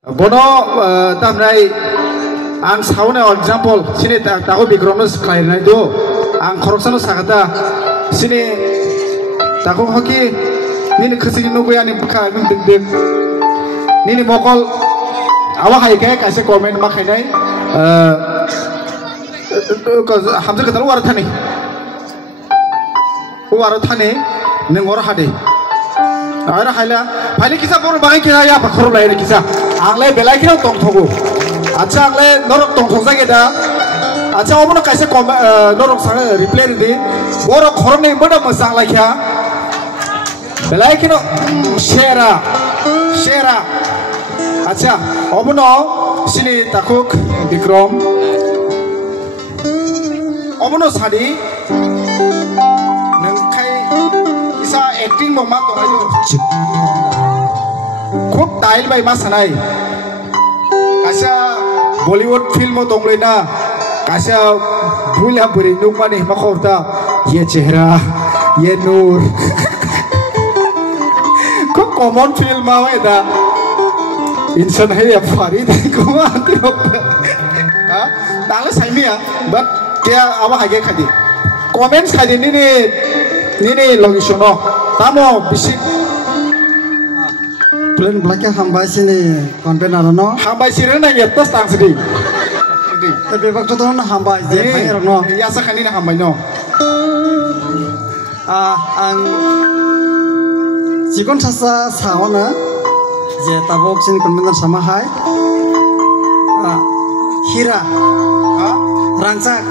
Bono tamrai ang sauna example sini tahu bikromnos kain itu ang koroksan sakata sini tahu hoki nini kesini nunggu yang nimbuka dik nini mokol awak hai kayak kasih komen makanya hamzah kata luar thani nengor hade Aira haila, pali kisah pun bagai kira ya pakar lain kisah. Angle belai kira tong thogu. Acha angle norok tong thong saja dah. Acha omno kaise kom norok sangat replay di. Borok koron ni mana masang lagi ya. Belai kira share. Acha omno sini takuk Bikrom. Omno sadi. Acting mau mat orang itu, kok tail bay mas sanai, kasih Bollywood film mau tong lena, kasih bulan beri numpah nih makorta, ye cehra, ye nur, kok common film mau ada, insan hai ya Farid, kok mati apa, tahu saya ni ya, but kayak apa lagi kadi, comments kadi ini logisnya. Tamo bisik plan belakang hambai sini konten ada no hambai sini nang yetos tang sedih tapi waktu tu na hambai je panggil no ya sekali na hambai no ang jikon sasa sawana je tabok sini konten sama hai hira rangsak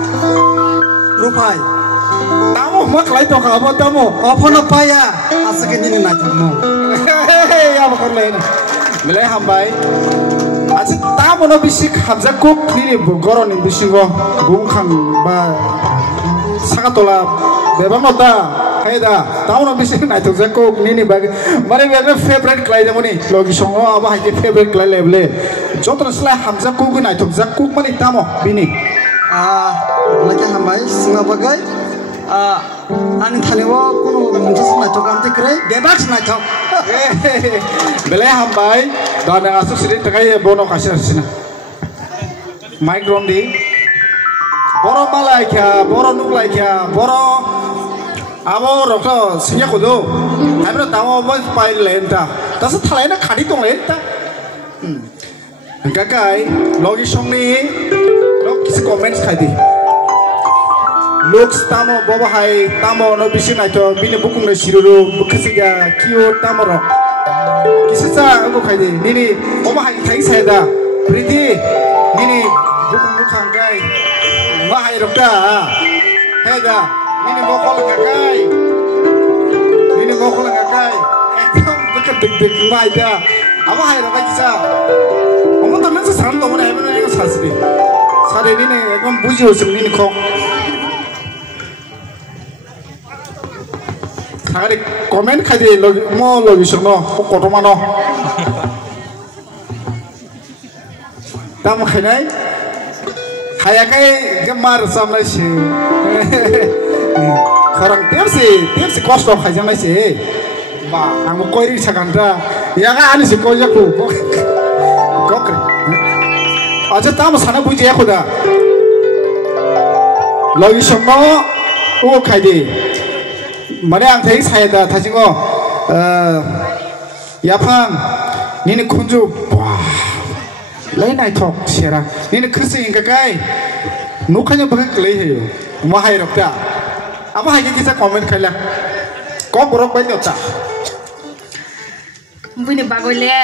rupai Tamo mak lain tu kamu tamo. Apa nak payah? Asal ini nak tamo. Ya makar lain. Mulai hambai. Aja tamo no bisik hamzah kuk ni goron ni bisingo bungkang ba sakatola bebam nota. Kaida tamo no bisik nak tu zakuk ni bag. Mari bebe favorite klay jamu ni. Logi songo apa hai favorite klay leble. Jotor selai hamzah kuk nak tu zakuk mani tamo bini. Lagi hambai singa bagai. Ani thaniwa kuno muntas na to kamte kre debak na to belai hambai dan asuk sini terkait bono kasih sini mic drum di boro malai kya boro nuk lai kya boro abo rokto sinya kudo abro tawo mo pai lenta tas thalai na khadi tong lenta kakai logi songni log kisi comments khadi looks tamo bobo hai tamo no bisi na to bini bukung na shiruru bukasiga kiyo tamo ro kisisa ako khaidi nini bobo hai thai saida priti nini bukung nu khangai ma hai rokta hega nini mokol kakai ekdom buka dik mai da aba hai ro kisa omo to mensa san to mona ebe na sasbi sare nini ekdom buji hosum nini khok Kali komen kadi mau logisnya kok mana? Tamu kenai, kayak gemar sama sih. Orang tiap sih kosong aja masih. Bah, kamu koi sakandra, ya kan sih koi aku. Kok? Aja tamu sana puji aku dah. Logisnya, kadi. Mana yang tadi saya dah tanya ya pang, ini kunju, wah, lain naik tok siapa, ini kerja yang kakai, nukanya bagai kelih mahai rokta, apa lagi kita komen kalian, kau borok banyak tak? Bukan bagole,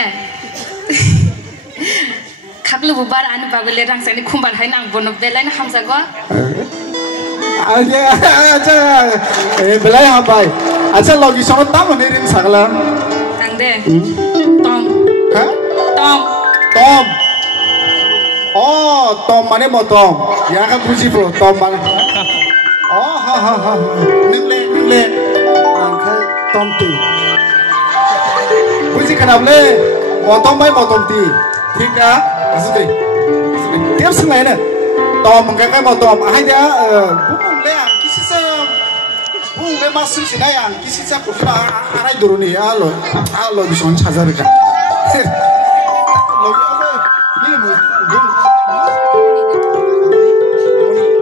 kaklu bubar anu bagole rang seni kumbar hai nang bono belain hamza go. Aja, belai hambai. Aja logi sama tamu nih rin sagala. Kang deh, Tom. Hah? Tom. Oh, Tom mana mau Tom? Ya kan puji bro, Tom mana? Oh, ha. Nile. Angkai Tom tu. Puji kenapa le? Mau Tom ti. Tiga, maksudnya. Tiap selain Tom kakak mau Tom. Aja, bukan le, bukan masuk sini yang kisah kurang arai dulu nih, alo bisa mencari kan.